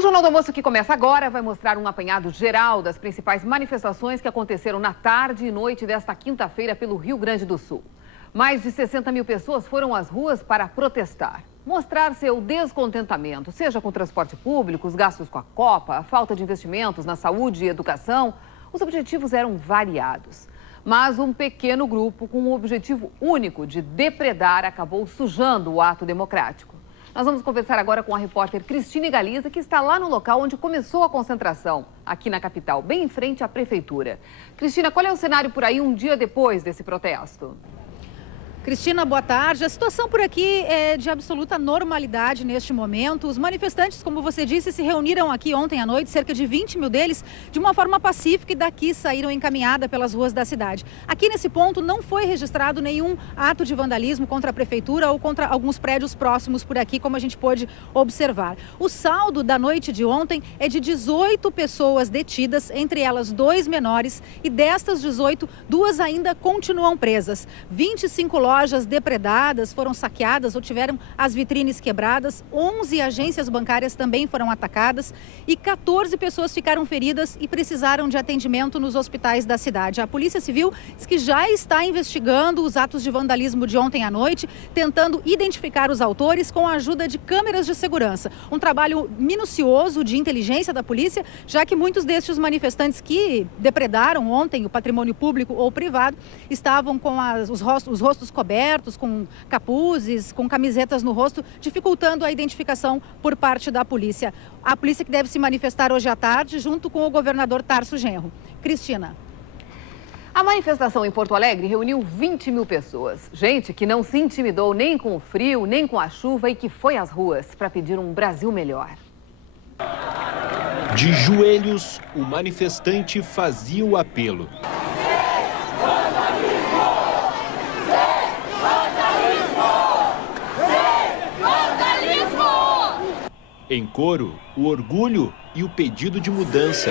O Jornal do Almoço, que começa agora, vai mostrar um apanhado geral das principais manifestações que aconteceram na tarde e noite desta quinta-feira pelo Rio Grande do Sul. Mais de 60 mil pessoas foram às ruas para protestar, mostrar seu descontentamento, seja com o transporte público, os gastos com a Copa, a falta de investimentos na saúde e educação. Os objetivos eram variados, mas um pequeno grupo com o objetivo único de depredar acabou sujando o ato democrático. Nós vamos conversar agora com a repórter Cristine Galiza, que está lá no local onde começou a concentração, aqui na capital, bem em frente à prefeitura. Cristina, qual é o cenário por aí um dia depois desse protesto? Cristina, boa tarde. A situação por aqui é de absoluta normalidade neste momento. Os manifestantes, como você disse, se reuniram aqui ontem à noite, cerca de 20 mil deles, de uma forma pacífica, e daqui saíram encaminhada pelas ruas da cidade. Aqui nesse ponto não foi registrado nenhum ato de vandalismo contra a prefeitura ou contra alguns prédios próximos por aqui, como a gente pôde observar. O saldo da noite de ontem é de 18 pessoas detidas, entre elas 2 menores, e destas 18, 2 ainda continuam presas. 25 lojas depredadas foram saqueadas ou tiveram as vitrines quebradas, 11 agências bancárias também foram atacadas e 14 pessoas ficaram feridas e precisaram de atendimento nos hospitais da cidade. A Polícia Civil diz que já está investigando os atos de vandalismo de ontem à noite, tentando identificar os autores com a ajuda de câmeras de segurança. Um trabalho minucioso de inteligência da polícia, já que muitos destes manifestantes que depredaram ontem o patrimônio público ou privado estavam com os rostos cobertos, com capuzes, com camisetas no rosto, dificultando a identificação por parte da polícia. A polícia que deve se manifestar hoje à tarde, junto com o governador Tarso Genro. Cristina. A manifestação em Porto Alegre reuniu 20 mil pessoas. Gente que não se intimidou nem com o frio, nem com a chuva e que foi às ruas para pedir um Brasil melhor. De joelhos, o manifestante fazia o apelo. Em coro, o orgulho e o pedido de mudança.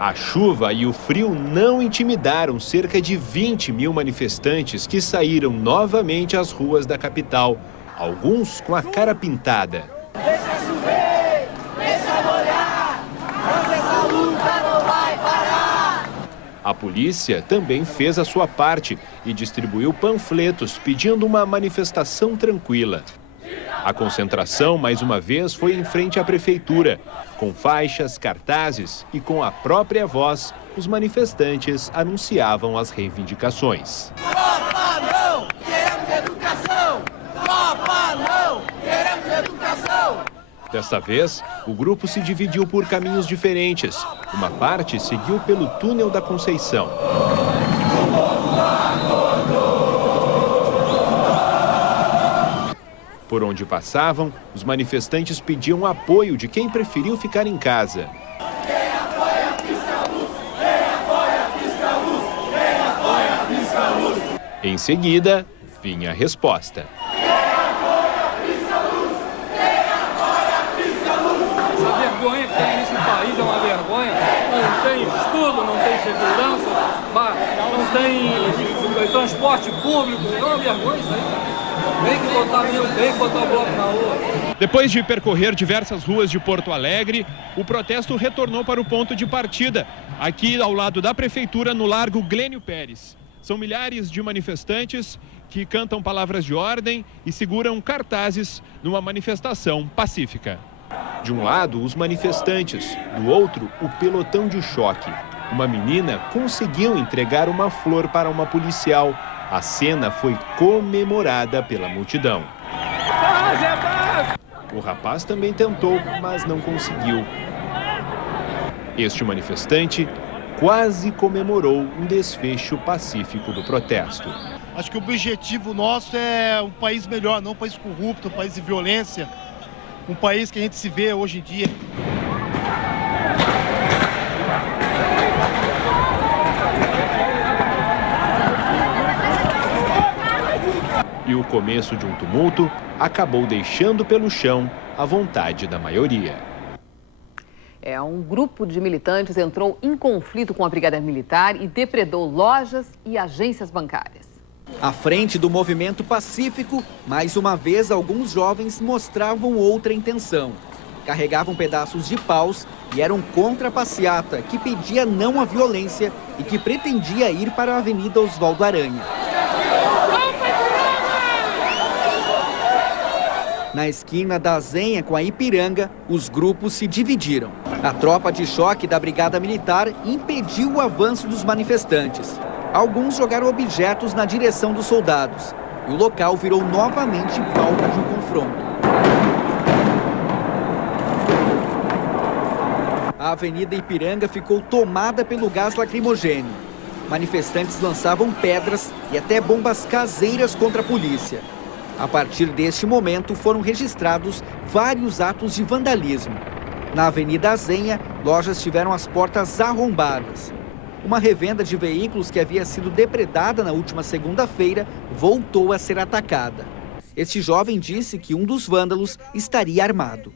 A chuva e o frio não intimidaram cerca de 20 mil manifestantes que saíram novamente às ruas da capital, alguns com a cara pintada. Deixa chover, deixa molhar, mas essa luta não vai parar. A polícia também fez a sua parte e distribuiu panfletos pedindo uma manifestação tranquila. A concentração, mais uma vez, foi em frente à prefeitura. Com faixas, cartazes e com a própria voz, os manifestantes anunciavam as reivindicações. Copa não, queremos educação! Copa não, queremos educação! Desta vez, o grupo se dividiu por caminhos diferentes. Uma parte seguiu pelo Túnel da Conceição. Por onde passavam, os manifestantes pediam apoio de quem preferiu ficar em casa. Quem apoia, pisca a luz! Quem apoia, pisca a luz! Quem apoia, pisca a luz! Em seguida, vinha a resposta. Essa vergonha que tem nesse país é uma vergonha. Não tem estudo, não tem segurança, não tem transporte público. É uma vergonha isso aí. Tem que botar mesmo, tem que botar o bloco na rua. Depois de percorrer diversas ruas de Porto Alegre, o protesto retornou para o ponto de partida, aqui ao lado da prefeitura, no Largo Glênio Pérez. São milhares de manifestantes que cantam palavras de ordem e seguram cartazes numa manifestação pacífica. De um lado, os manifestantes, do outro, o pelotão de choque. Uma menina conseguiu entregar uma flor para uma policial. A cena foi comemorada pela multidão. O rapaz também tentou, mas não conseguiu. Este manifestante quase comemorou um desfecho pacífico do protesto. Acho que o objetivo nosso é um país melhor, não um país corrupto, um país de violência, um país que a gente se vê hoje em dia. E o começo de um tumulto acabou deixando pelo chão a vontade da maioria. Um grupo de militantes entrou em conflito com a Brigada Militar e depredou lojas e agências bancárias. À frente do movimento pacífico, mais uma vez alguns jovens mostravam outra intenção. Carregavam pedaços de paus e eram contra a passeata, que pedia não à violência e que pretendia ir para a Avenida Oswaldo Aranha. Na esquina da Azenha com a Ipiranga, os grupos se dividiram. A tropa de choque da Brigada Militar impediu o avanço dos manifestantes. Alguns jogaram objetos na direção dos soldados e o local virou novamente palco de um confronto. A Avenida Ipiranga ficou tomada pelo gás lacrimogêneo. Manifestantes lançavam pedras e até bombas caseiras contra a polícia. A partir deste momento, foram registrados vários atos de vandalismo. Na Avenida Azenha, lojas tiveram as portas arrombadas. Uma revenda de veículos que havia sido depredada na última segunda-feira voltou a ser atacada. Este jovem disse que um dos vândalos estaria armado.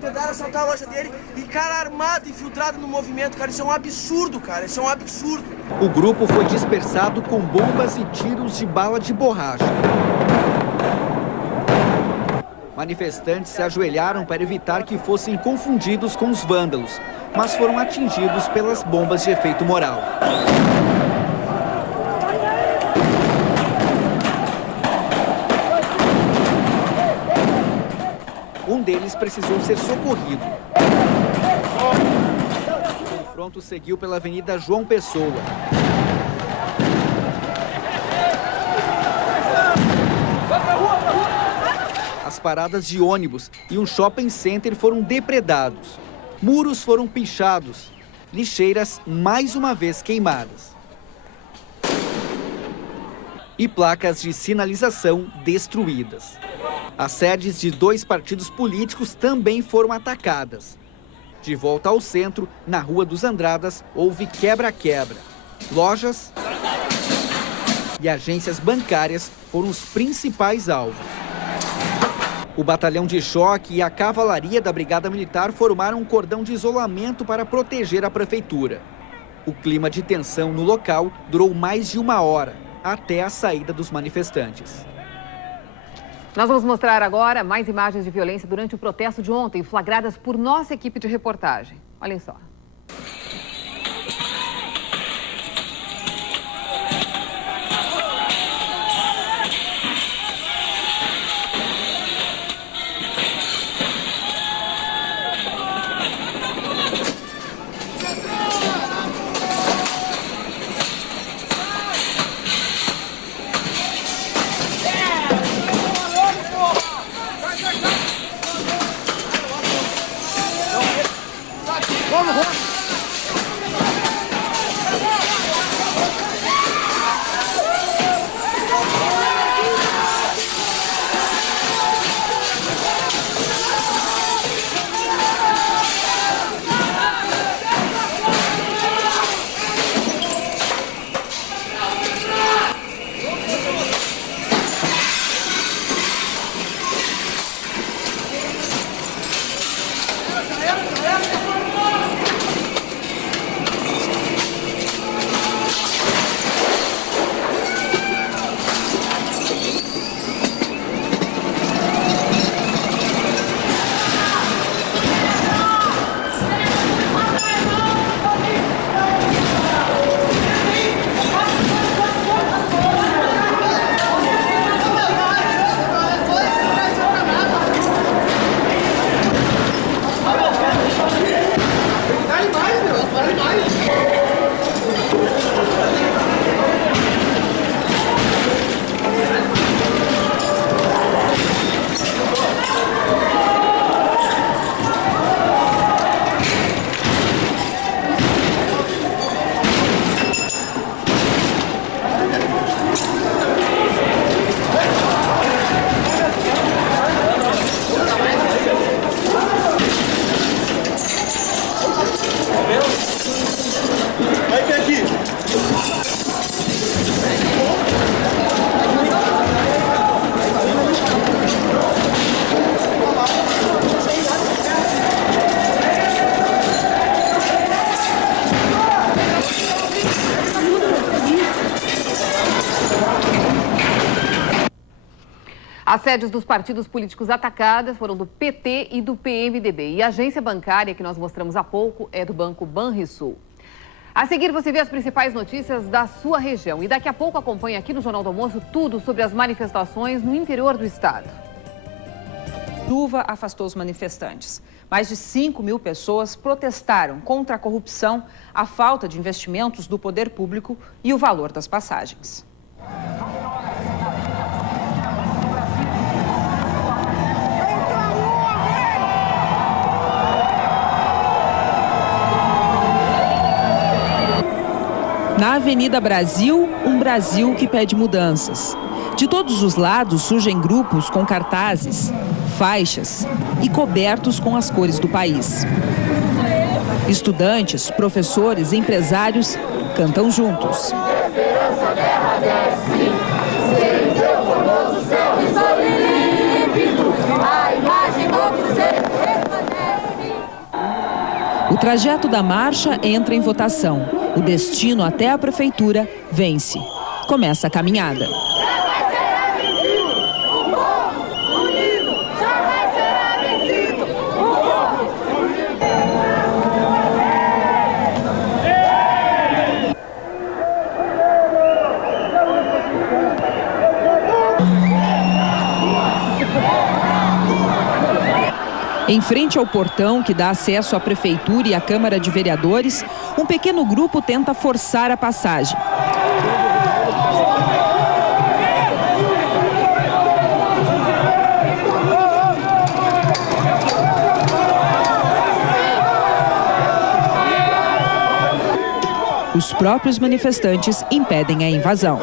Tentaram assaltar a loja dele e cara armado, infiltrado no movimento, cara, isso é um absurdo, cara, isso é um absurdo. O grupo foi dispersado com bombas e tiros de bala de borracha. Manifestantes se ajoelharam para evitar que fossem confundidos com os vândalos, mas foram atingidos pelas bombas de efeito moral. Um deles precisou ser socorrido. O confronto seguiu pela Avenida João Pessoa. As paradas de ônibus e um shopping center foram depredados. Muros foram pichados. Lixeiras mais uma vez queimadas. E placas de sinalização destruídas. As sedes de 2 partidos políticos também foram atacadas. De volta ao centro, na Rua dos Andradas, houve quebra-quebra. Lojas e agências bancárias foram os principais alvos. O batalhão de choque e a cavalaria da Brigada Militar formaram um cordão de isolamento para proteger a prefeitura. O clima de tensão no local durou mais de 1 hora, até a saída dos manifestantes. Nós vamos mostrar agora mais imagens de violência durante o protesto de ontem, flagradas por nossa equipe de reportagem. Olhem só. As sedes dos partidos políticos atacadas foram do PT e do PMDB. E a agência bancária que nós mostramos há pouco é do Banco Banrisul. A seguir você vê as principais notícias da sua região. E daqui a pouco acompanhe aqui no Jornal do Almoço tudo sobre as manifestações no interior do estado. Chuva afastou os manifestantes. Mais de 5.000 pessoas protestaram contra a corrupção, a falta de investimentos do poder público e o valor das passagens. Na Avenida Brasil, um Brasil que pede mudanças. De todos os lados surgem grupos com cartazes, faixas e cobertos com as cores do país. Estudantes, professores, empresários cantam juntos. O trajeto da marcha entra em votação. O destino até a prefeitura vence. Começa a caminhada. Em frente ao portão que dá acesso à prefeitura e à Câmara de Vereadores, um pequeno grupo tenta forçar a passagem. Os próprios manifestantes impedem a invasão.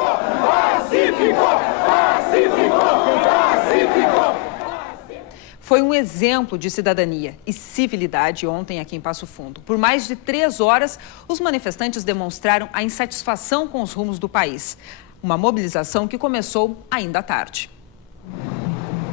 Foi um exemplo de cidadania e civilidade ontem aqui em Passo Fundo. Por mais de 3 horas, os manifestantes demonstraram a insatisfação com os rumos do país. Uma mobilização que começou ainda à tarde.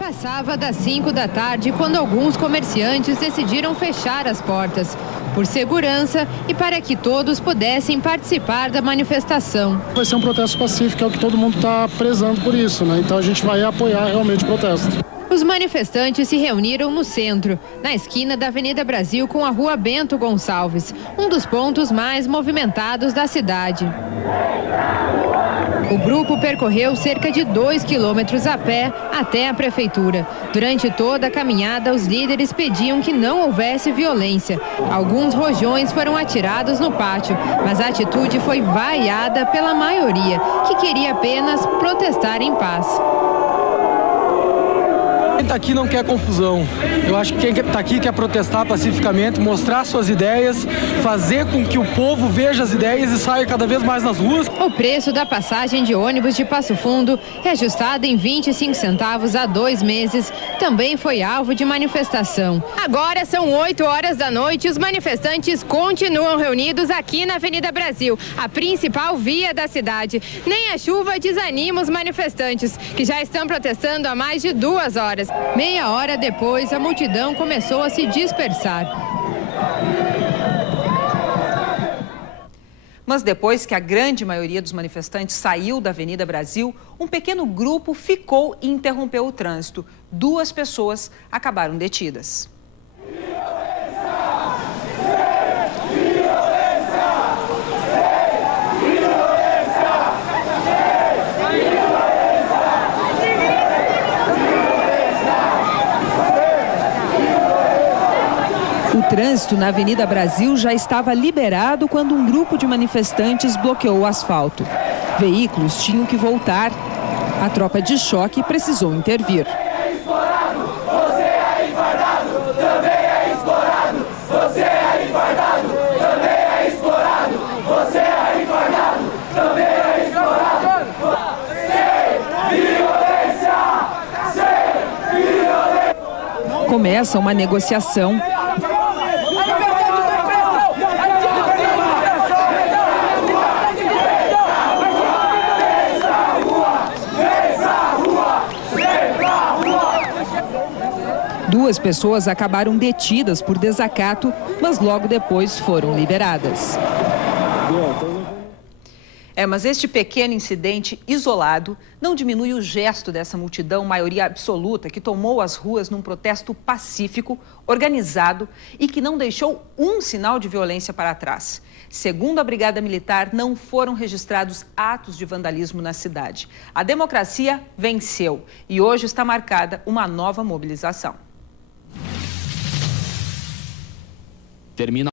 Passava das 5 da tarde quando alguns comerciantes decidiram fechar as portas. Por segurança e para que todos pudessem participar da manifestação. Vai ser um protesto pacífico, é o que todo mundo está prezando por isso, né? Então a gente vai apoiar realmente o protesto. Os manifestantes se reuniram no centro, na esquina da Avenida Brasil com a Rua Bento Gonçalves, um dos pontos mais movimentados da cidade. O grupo percorreu cerca de 2 quilômetros a pé até a prefeitura. Durante toda a caminhada, os líderes pediam que não houvesse violência. Alguns rojões foram atirados no pátio, mas a atitude foi vaiada pela maioria, que queria apenas protestar em paz. Quem está aqui não quer confusão. Eu acho que quem está aqui quer protestar pacificamente, mostrar suas ideias, fazer com que o povo veja as ideias e saia cada vez mais nas ruas. O preço da passagem de ônibus de Passo Fundo, reajustado em 25 centavos há 2 meses, também foi alvo de manifestação. Agora são 8 horas da noite e os manifestantes continuam reunidos aqui na Avenida Brasil, a principal via da cidade. Nem a chuva desanima os manifestantes, que já estão protestando há mais de 2 horas. Meia hora depois, a multidão começou a se dispersar. Mas depois que a grande maioria dos manifestantes saiu da Avenida Brasil, um pequeno grupo ficou e interrompeu o trânsito. 2 pessoas acabaram detidas. O trânsito na Avenida Brasil já estava liberado quando um grupo de manifestantes bloqueou o asfalto. Veículos tinham que voltar. A tropa de choque precisou intervir. Começa uma negociação. Duas pessoas acabaram detidas por desacato, mas logo depois foram liberadas. Mas este pequeno incidente isolado não diminui o gesto dessa multidão, maioria absoluta, que tomou as ruas num protesto pacífico, organizado e que não deixou um sinal de violência para trás. Segundo a Brigada Militar, não foram registrados atos de vandalismo na cidade. A democracia venceu e hoje está marcada uma nova mobilização. Termina